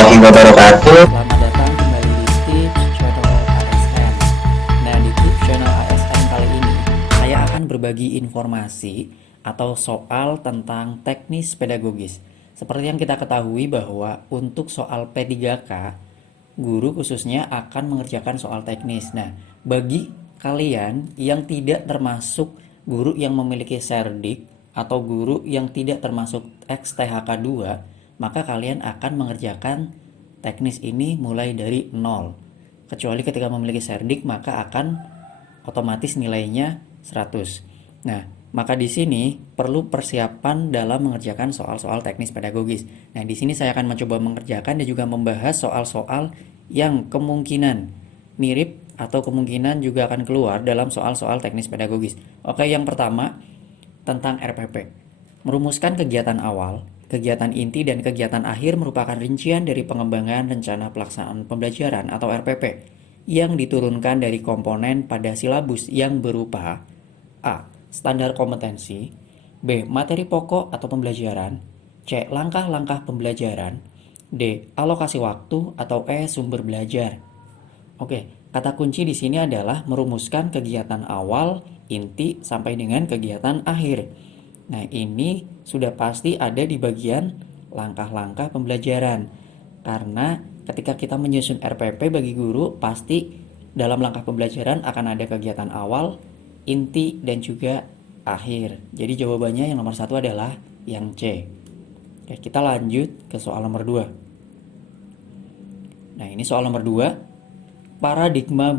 warahmatullahi wabarakatuh. Selamat datang kembali di Tips Channel ASN. Nah, di Tips Channel ASN kali ini, saya akan berbagi informasi atau soal tentang teknis pedagogis. Seperti yang kita ketahui bahwa untuk soal P3K, guru khususnya akan mengerjakan soal teknis. Nah, bagi kalian yang tidak termasuk guru yang memiliki serdik atau guru yang tidak termasuk XTHK 2, maka kalian akan mengerjakan teknis ini mulai dari nol. Kecuali ketika memiliki serdik maka akan otomatis nilainya 100. Nah, maka di sini perlu persiapan dalam mengerjakan soal-soal teknis pedagogis. Nah, di sini saya akan mencoba mengerjakan dan juga membahas soal-soal yang kemungkinan mirip atau kemungkinan juga akan keluar dalam soal-soal teknis pedagogis. Oke, yang pertama tentang RPP. Merumuskan kegiatan awal, kegiatan inti, dan kegiatan akhir merupakan rincian dari pengembangan rencana pelaksanaan pembelajaran atau RPP yang diturunkan dari komponen pada silabus yang berupa A. Standar kompetensi, B. Materi pokok atau pembelajaran, C. Langkah-langkah pembelajaran, D. Alokasi waktu, atau E. Sumber belajar. Oke, kata kunci di sini adalah merumuskan kegiatan awal, inti, sampai dengan kegiatan akhir. Nah, ini sudah pasti ada di bagian langkah-langkah pembelajaran. Karena ketika kita menyusun RPP bagi guru, pasti dalam langkah pembelajaran akan ada kegiatan awal, inti, dan juga akhir. Jadi jawabannya yang nomor 1 adalah yang C. Oke, kita lanjut ke soal nomor 2. Nah, ini soal nomor 2. Paradigma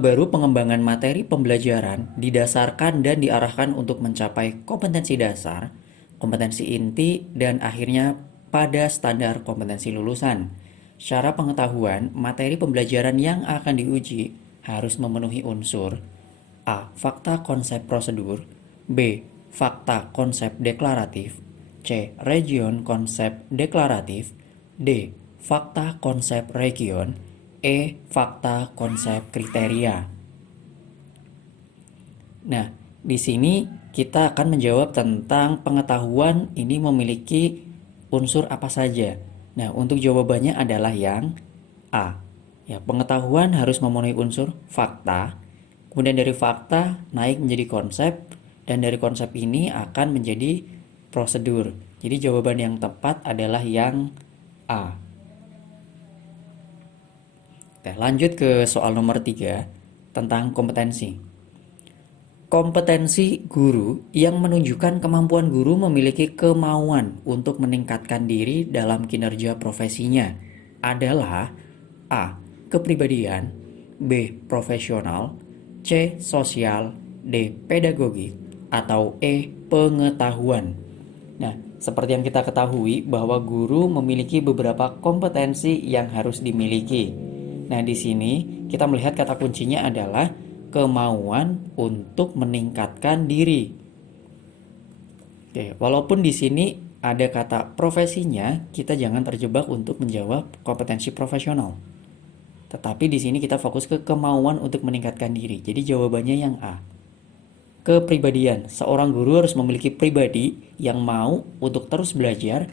baru pengembangan materi pembelajaran didasarkan dan diarahkan untuk mencapai kompetensi dasar, kompetensi inti, dan akhirnya pada standar kompetensi lulusan. Secara pengetahuan, materi pembelajaran yang akan diuji harus memenuhi unsur A. Fakta konsep prosedur, B. Fakta konsep deklaratif, C. Region konsep deklaratif, D. Fakta konsep region, E. Fakta konsep kriteria. Nah, di sini kita akan menjawab tentang pengetahuan ini memiliki unsur apa saja. Nah, untuk jawabannya adalah yang A. Ya, pengetahuan harus memenuhi unsur fakta. Kemudian dari fakta naik menjadi konsep, dan dari konsep ini akan menjadi prosedur. Jadi jawaban yang tepat adalah yang A. Oke, lanjut ke soal nomor 3 tentang kompetensi. Kompetensi guru yang menunjukkan kemampuan guru memiliki kemauan untuk meningkatkan diri dalam kinerja profesinya adalah A. Kepribadian, B. Profesional, C. Sosial, D. Pedagogik, atau E. Pengetahuan. Nah, seperti yang kita ketahui bahwa guru memiliki beberapa kompetensi yang harus dimiliki. Nah, di sini kita melihat kata kuncinya adalah kemauan untuk meningkatkan diri. Oke, walaupun di sini ada kata profesinya, kita jangan terjebak untuk menjawab kompetensi profesional. Tetapi di sini kita fokus ke kemauan untuk meningkatkan diri. Jadi jawabannya yang A. Kepribadian. Seorang guru harus memiliki pribadi yang mau untuk terus belajar,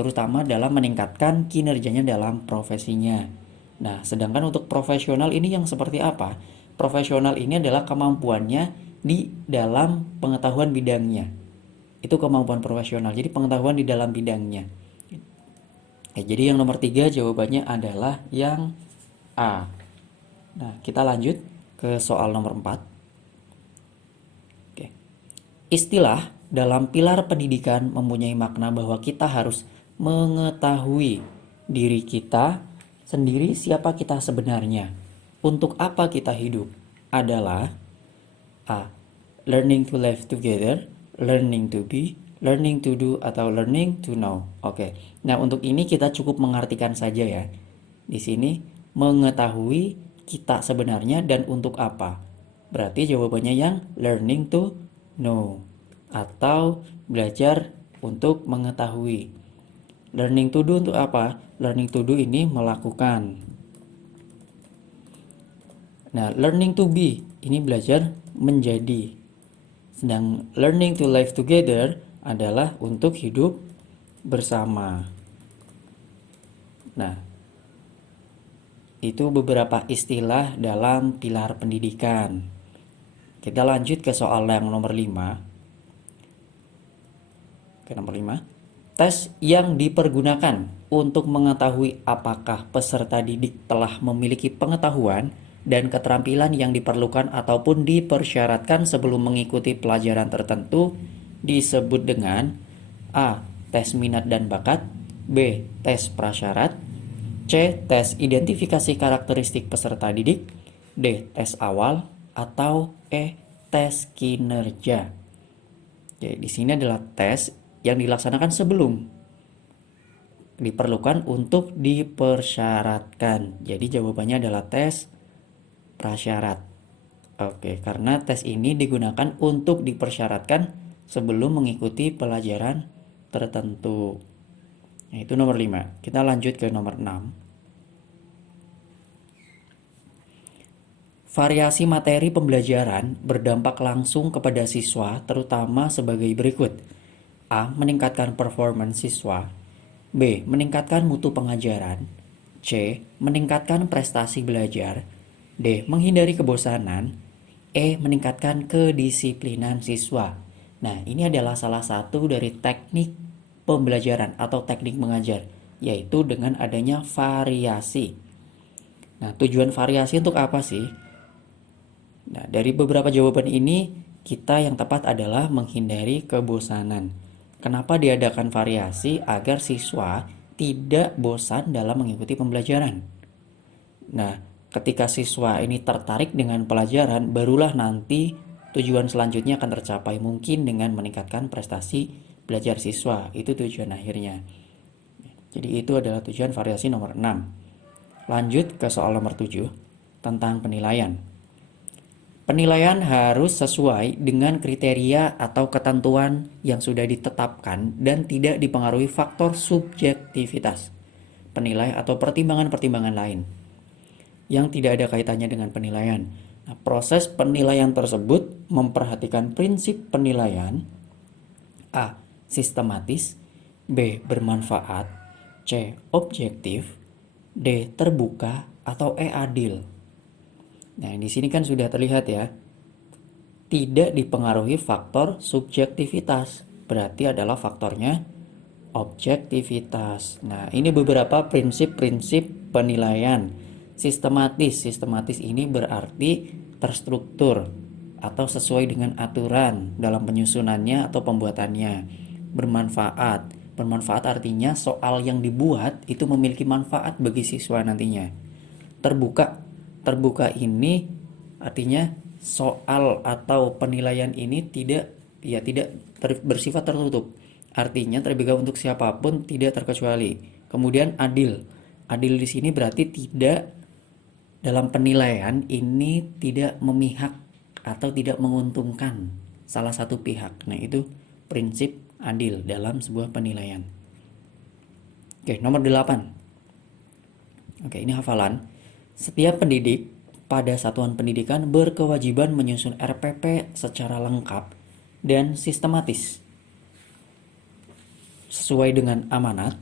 terutama dalam meningkatkan kinerjanya dalam profesinya. Nah, sedangkan untuk profesional ini yang seperti apa? Profesional ini adalah kemampuannya di dalam pengetahuan bidangnya. Itu kemampuan profesional. Jadi pengetahuan di dalam bidangnya. Jadi yang nomor 3 jawabannya adalah yang A. Nah, kita lanjut ke soal nomor 4. Oke. Istilah dalam pilar pendidikan mempunyai makna bahwa kita harus mengetahui diri kita sendiri, siapa kita sebenarnya, untuk apa kita hidup, adalah A. Learning to live together, learning to be, learning to do, atau learning to know. Oke. Nah, untuk ini kita cukup mengartikan saja ya. Di sini mengetahui kita sebenarnya dan untuk apa. Berarti jawabannya yang learning to know atau belajar untuk mengetahui. Learning to do untuk apa? Learning to do ini melakukan. Nah, learning to be ini belajar menjadi. Sedang learning to live together adalah untuk hidup bersama. Nah, itu beberapa istilah dalam pilar pendidikan. Kita lanjut ke soal yang nomor 5. Oke, nomor 5. Tes yang dipergunakan untuk mengetahui apakah peserta didik telah memiliki pengetahuan dan keterampilan yang diperlukan ataupun dipersyaratkan sebelum mengikuti pelajaran tertentu disebut dengan A. Tes minat dan bakat, B. Tes prasyarat, C. Tes identifikasi karakteristik peserta didik, D. Tes awal, atau E. Tes kinerja. Jadi di sini adalah tes yang dilaksanakan sebelum, diperlukan untuk dipersyaratkan. Jadi jawabannya adalah tes prasyarat. Oke, karena tes ini digunakan untuk dipersyaratkan sebelum mengikuti pelajaran tertentu. Nah, itu nomor 5. Kita lanjut ke nomor 6. Variasi materi pembelajaran berdampak langsung kepada siswa terutama sebagai berikut. A. Meningkatkan performance siswa, B. Meningkatkan mutu pengajaran, C. Meningkatkan prestasi belajar, D. Menghindari kebosanan, E. Meningkatkan kedisiplinan siswa. Nah, ini adalah salah satu dari teknik pembelajaran atau teknik mengajar, yaitu dengan adanya variasi. Nah, tujuan variasi untuk apa sih? Nah, dari beberapa jawaban ini, kita yang tepat adalah menghindari kebosanan. Kenapa diadakan variasi? Agar siswa tidak bosan dalam mengikuti pembelajaran. Nah, ketika siswa ini tertarik dengan pelajaran, barulah nanti tujuan selanjutnya akan tercapai, mungkin dengan meningkatkan prestasi belajar siswa. Itu tujuan akhirnya. Jadi itu adalah tujuan variasi nomor 6. Lanjut ke soal nomor 7 tentang penilaian. Penilaian harus sesuai dengan kriteria atau ketentuan yang sudah ditetapkan dan tidak dipengaruhi faktor subjektivitas penilai atau pertimbangan-pertimbangan lain yang tidak ada kaitannya dengan penilaian. Nah, proses penilaian tersebut memperhatikan prinsip penilaian A. Sistematis, B. Bermanfaat, C. Objektif, D. Terbuka, atau E. Adil. Nah, di sini kan sudah terlihat ya, tidak dipengaruhi faktor subjektivitas, berarti adalah faktornya objektivitas. Nah, ini beberapa prinsip-prinsip penilaian. Sistematis ini berarti terstruktur atau sesuai dengan aturan dalam penyusunannya atau pembuatannya. Bermanfaat artinya soal yang dibuat itu memiliki manfaat bagi siswa nantinya. Terbuka ini artinya soal atau penilaian ini tidak bersifat tertutup. Artinya terbuka untuk siapapun, tidak terkecuali. Kemudian adil di sini berarti tidak, dalam penilaian ini tidak memihak atau tidak menguntungkan salah satu pihak. Nah, itu prinsip adil dalam sebuah penilaian. Oke, nomor 8. Oke, ini hafalan. Setiap pendidik pada satuan pendidikan berkewajiban menyusun RPP secara lengkap dan sistematis sesuai dengan amanat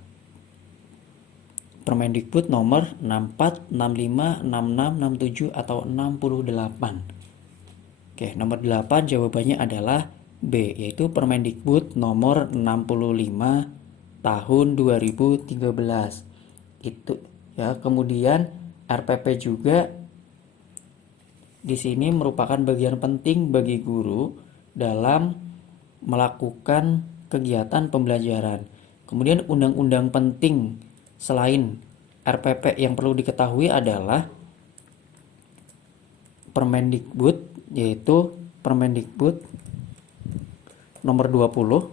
Permendikbud nomor 64, 65, 66, 67 atau 68. Oke, nomor 8 jawabannya adalah B, yaitu Permendikbud nomor 65 tahun 2013. Itu ya, kemudian RPP juga di sini merupakan bagian penting bagi guru dalam melakukan kegiatan pembelajaran. Kemudian undang-undang penting selain RPP yang perlu diketahui adalah Permendikbud, yaitu Permendikbud nomor 20.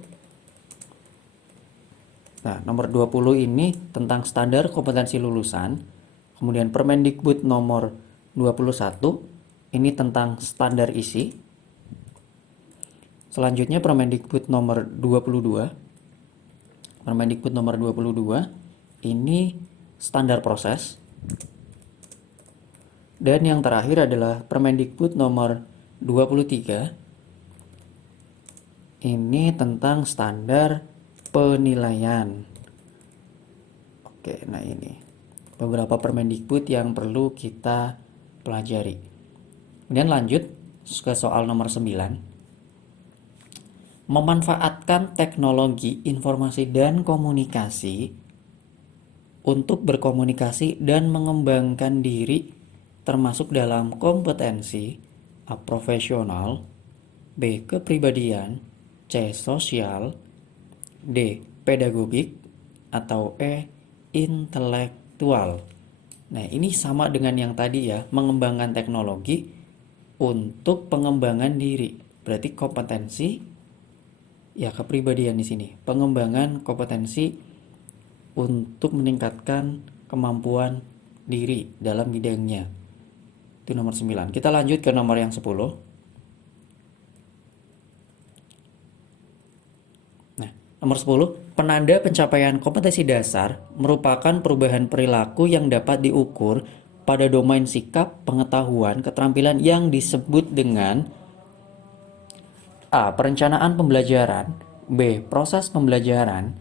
Nah, nomor 20 ini tentang standar kompetensi lulusan. Kemudian Permendikbud nomor 21 ini tentang standar isi. Selanjutnya Permendikbud nomor 22. Permendikbud nomor 22 ini standar proses. Dan yang terakhir adalah Permendikbud nomor 23. Ini tentang standar penilaian. Oke, nah ini beberapa Permendikbud yang perlu kita pelajari. Kemudian lanjut ke soal nomor 9. Memanfaatkan teknologi informasi dan komunikasi untuk berkomunikasi dan mengembangkan diri termasuk dalam kompetensi A. Profesional, B. Kepribadian, C. Sosial, D. Pedagogik, atau E. Intelektual. Nah, ini sama dengan yang tadi ya, mengembangkan teknologi untuk pengembangan diri. Berarti kompetensi ya kepribadian di sini. Pengembangan kompetensi untuk meningkatkan kemampuan diri dalam bidangnya. Itu nomor 9. Kita lanjut ke nomor yang 10. Nah, nomor 10, penanda pencapaian kompetensi dasar merupakan perubahan perilaku yang dapat diukur pada domain sikap, pengetahuan, keterampilan yang disebut dengan A. Perencanaan pembelajaran, B. Proses pembelajaran,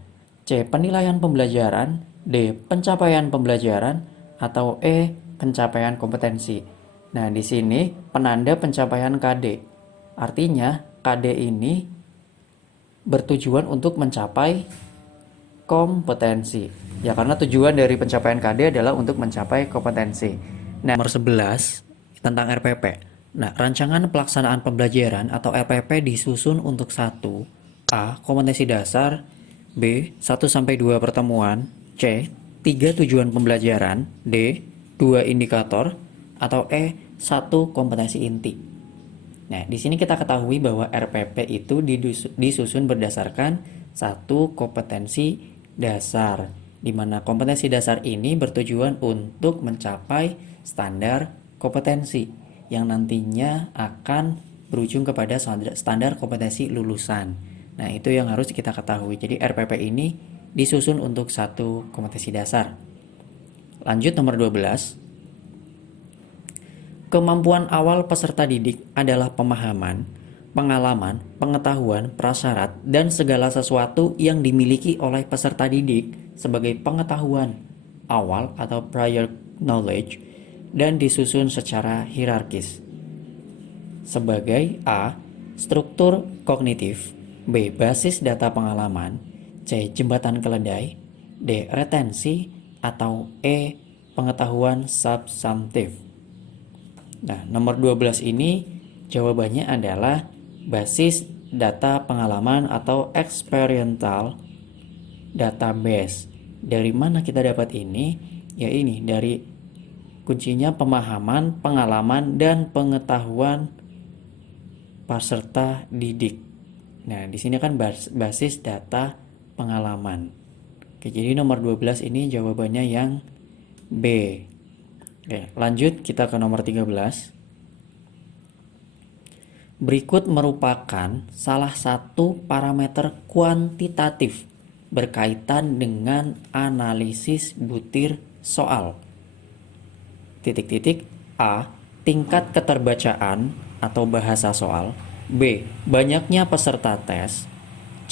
C. Penilaian pembelajaran, D. Pencapaian pembelajaran, atau E. Pencapaian kompetensi. Nah, di sini penanda pencapaian KD. Artinya KD ini bertujuan untuk mencapai kompetensi. Ya, karena tujuan dari pencapaian KD adalah untuk mencapai kompetensi. Nah, nomor 11 tentang RPP. Nah, rancangan pelaksanaan pembelajaran atau RPP disusun untuk 1. A. Kompetensi dasar, B. 1-2 pertemuan, C. 3 tujuan pembelajaran, D. 2 indikator, atau E. 1 kompetensi inti. Nah, di sini kita ketahui bahwa RPP itu disusun berdasarkan 1 kompetensi dasar, di mana kompetensi dasar ini bertujuan untuk mencapai standar kompetensi yang nantinya akan berujung kepada standar kompetensi lulusan. Nah, itu yang harus kita ketahui. Jadi RPP ini disusun untuk 1 kompetensi dasar. Lanjut nomor 12. Kemampuan awal peserta didik adalah pemahaman, pengalaman, pengetahuan, prasyarat, dan segala sesuatu yang dimiliki oleh peserta didik sebagai pengetahuan awal atau prior knowledge dan disusun secara hierarkis sebagai A. Struktur kognitif, B. Basis data pengalaman, C. Jembatan keledai, D. Retensi, atau E. Pengetahuan substantif. Nah, nomor 12 ini jawabannya adalah basis data pengalaman atau experiential database. Dari mana kita dapat ini? Ya ini, dari kuncinya pemahaman, pengalaman, dan pengetahuan peserta didik. Nah, di sini kan basis data pengalaman. Oke, jadi nomor 12 ini jawabannya yang B. Oke, lanjut kita ke nomor 13. Berikut merupakan salah satu parameter kuantitatif berkaitan dengan analisis butir soal. A. Tingkat keterbacaan atau bahasa soal, B. Banyaknya peserta tes,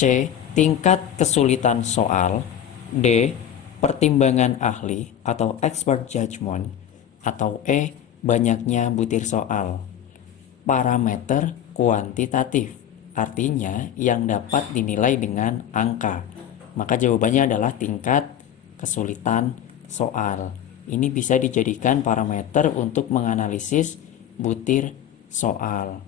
C. Tingkat kesulitan soal, D. Pertimbangan ahli atau expert judgment, atau E. Banyaknya butir soal. Parameter kuantitatif artinya yang dapat dinilai dengan angka, maka jawabannya adalah tingkat kesulitan soal. Ini bisa dijadikan parameter untuk menganalisis butir soal.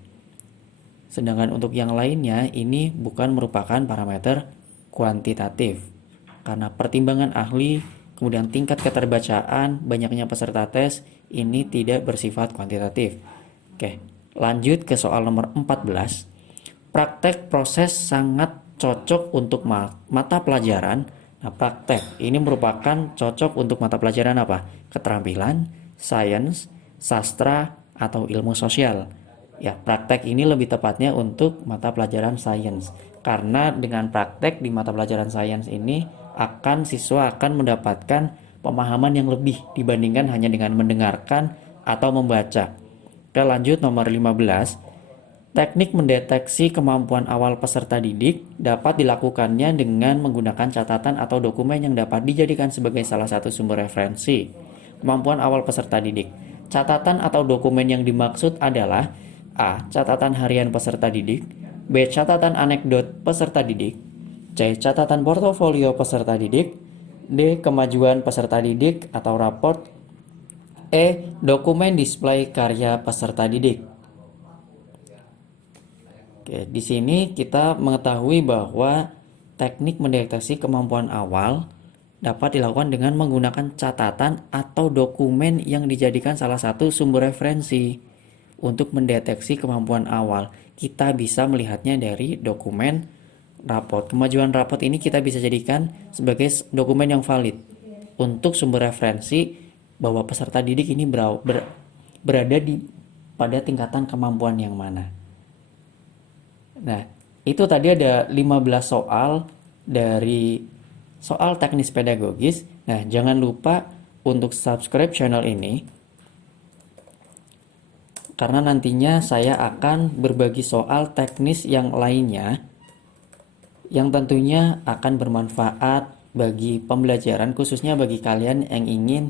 Sedangkan untuk yang lainnya ini bukan merupakan parameter kuantitatif. Karena pertimbangan ahli, kemudian tingkat keterbacaan, banyaknya peserta tes, ini tidak bersifat kuantitatif. Oke, lanjut ke soal nomor 14. Praktek proses sangat cocok untuk mata pelajaran. Nah, praktek ini merupakan cocok untuk mata pelajaran apa? Keterampilan, sains, sastra, atau ilmu sosial. Ya, praktek ini lebih tepatnya untuk mata pelajaran sains. Karena dengan praktek di mata pelajaran sains ini siswa akan mendapatkan pemahaman yang lebih dibandingkan hanya dengan mendengarkan atau membaca. Oke, lanjut nomor 15. Teknik mendeteksi kemampuan awal peserta didik dapat dilakukannya dengan menggunakan catatan atau dokumen yang dapat dijadikan sebagai salah satu sumber referensi. Kemampuan awal peserta didik. Catatan atau dokumen yang dimaksud adalah A. Catatan harian peserta didik, B. Catatan anekdot peserta didik, C. Catatan portofolio peserta didik, D. Kemajuan peserta didik atau raport, E. Dokumen display karya peserta didik. Oke, di sini kita mengetahui bahwa teknik mendeteksi kemampuan awal dapat dilakukan dengan menggunakan catatan atau dokumen yang dijadikan salah satu sumber referensi. Untuk mendeteksi kemampuan awal, kita bisa melihatnya dari dokumen raport. Kemajuan raport ini kita bisa jadikan sebagai dokumen yang valid untuk sumber referensi bahwa peserta didik ini berada pada tingkatan kemampuan yang mana. Nah, itu tadi ada 15 soal dari soal teknis pedagogis. Nah, jangan lupa untuk subscribe channel ini, karena nantinya saya akan berbagi soal teknis yang lainnya yang tentunya akan bermanfaat bagi pembelajaran, khususnya bagi kalian yang ingin